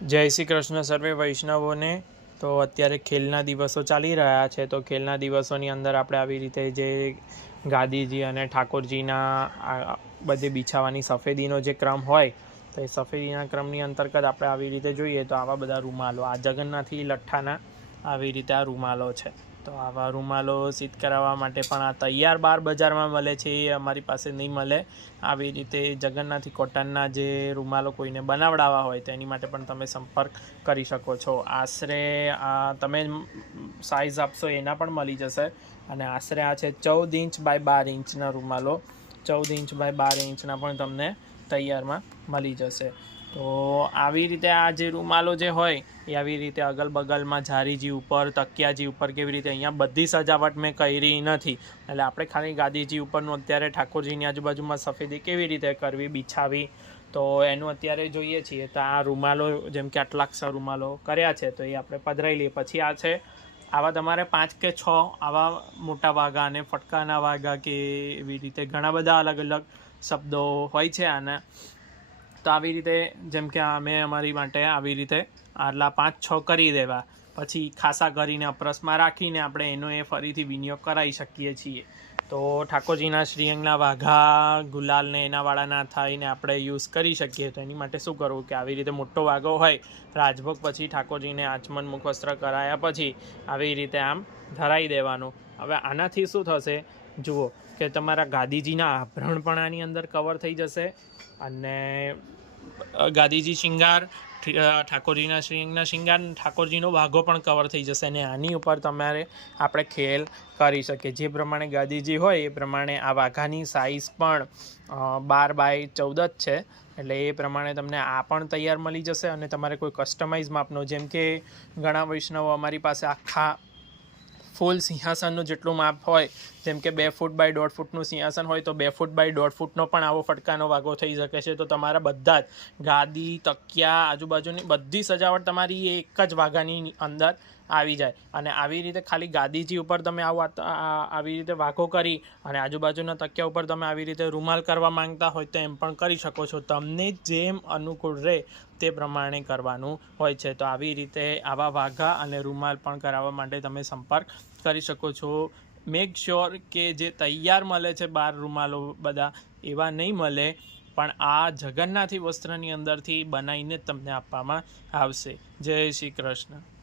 જય શ્રી કૃષ્ણ સર્વે વૈષ્ણવોને। તો અત્યારે ખેલના દિવસો ચાલી રહ્યા છે, તો ખેલના દિવસોની અંદર આપણે આવી રીતે જે ગાદીજી અને ઠાકોરજીના બધે બિછાવાની સફેદીનો જે ક્રમ હોય, તો એ સફેદીના ક્રમની અંતર્ગત આપણે આવી રીતે જોઈએ તો આવા બધા રૂમાલો, આ જગન્નાથી લઠ્ઠાના આવી રીતે આ રૂમાલો છે। તો આવા રૂમાલો સિદ્ધ કરાવવા માટે પણ આ તૈયાર બહાર બજારમાં મળે છે, એ અમારી પાસે નહીં મળે। આવી રીતે જગન્નાથી કોટનના જે રૂમાલો કોઈને બનાવડાવવા હોય તો એની માટે પણ તમે સંપર્ક કરી શકો છો। આશરે તમે સાઇઝ આપશો એના પણ મળી જશે। અને આશરે આ છે 14 ઇંચ બાય 12 ઇંચના રૂમાલો, 14 ઇંચ બાય 12 ઇંચના પણ તમને તૈયારમાં મળી જશે। તો આવી રીતે આ જે રૂમાલો જે હોય એ આવી રીતે અગલ બગલમાં જારીજી ઉપર, તકિયાજી ઉપર કેવી રીતે અહીંયા બધી સજાવટ મેં કરી નથી, એટલે આપણે ખાલી ગાદીજી ઉપરનું અત્યારે ઠાકોરજીની આજુબાજુમાં સફેદી કેવી રીતે કરવી, બિછાવી, તો એનું અત્યારે જોઈએ છીએ। તો આ રૂમાલો જેમ કે આટલા રૂમાલો કર્યા છે તો એ આપણે પધરાઈ લઈએ। પછી આ છે આવા તમારે 5 કે 6 આવા મોટા વાઘા અને ફટકાના વાઘા કે એવી રીતે ઘણા બધા અલગ અલગ શબ્દો હોય છે આના। તો આવી રીતે જેમ કે અમે અમારી માટે આવી રીતે આટલા 5-6 કરી દેવા, પછી ખાસા કરીને અપરસમાં રાખીને આપણે એનો એ ફરીથી વિનિયોગ કરાવી શકીએ છીએ। તો ઠાકોરજીના શ્રીઅંગના વાઘા ગુલાલને એનાવાળા ના થઈને આપણે યુઝ કરી શકીએ। તો એની માટે શું કરવું કે આવી રીતે મોટો વાઘો હોય, રાજભોગ પછી ઠાકોરજીને આચમન મુખવસ્ત્ર કરાયા પછી આવી રીતે આમ ધરાવી દેવાનું। હવે આનાથી શું થશે જુઓ કે તમારા ગાદીજીના આભરણ પણ આની અંદર કવર થઈ જશે, અને ગાદીજી શિંગાર, ઠાકોરજીના શ્રીઅંગના શિંગાર, ઠાકોરજીનો વાઘો પણ કવર થઈ જશે। અને આની ઉપર તમારે આપણે ખેલ કરી શકીએ। જે પ્રમાણે ગાદીજી હોય એ પ્રમાણે આ વાઘાની સાઇઝ પણ 12 બાય 14 જ છે, એટલે એ પ્રમાણે તમને આ પણ તૈયાર મળી જશે। અને તમારે કોઈ કસ્ટમાઇઝ માપનો, જેમ કે ઘણા વૈષ્ણવો અમારી પાસે આખા ફૂલ સિંહાસનનું જેટલું માપ હોય, જેમ કે 2 ફૂટ બાય 1.5 ફૂટનું સિંહાસન હોય તો 2 ફૂટ બાય 1.5 ફૂટનો પણ આવો ફટકાનો વાઘો થઈ શકે છે। તો તમારા બધા જ ગાદી, તકિયા, આજુબાજુની બધી સજાવટ તમારી એક જ વાઘાની અંદર આવી જાય। અને આવી રીતે ખાલી ગાદીજી ઉપર તમે આવી રીતે વાઘો કરી અને આજુબાજુના તકિયા ઉપર તમે આવી રીતે રૂમાલ કરવા માંગતા હોય તો એમ પણ કરી શકો છો। તમને જેમ અનુકૂળ રહે તે પ્રમાણે કરવાનું હોય છે। તો આવી રીતે આવા વાઘા અને રૂમાલ પણ કરાવવા માટે તમે સંપર્ક કરી શકો છો। મેક શ્યોર કે જે તૈયાર મળે છે બાર રૂમાલો બધા એવા નહીં મળે, પણ આ જગન્નાથી વસ્ત્રની અંદરથી બનાવીને જ તમને આપવામાં આવશે। જય શ્રી કૃષ્ણ।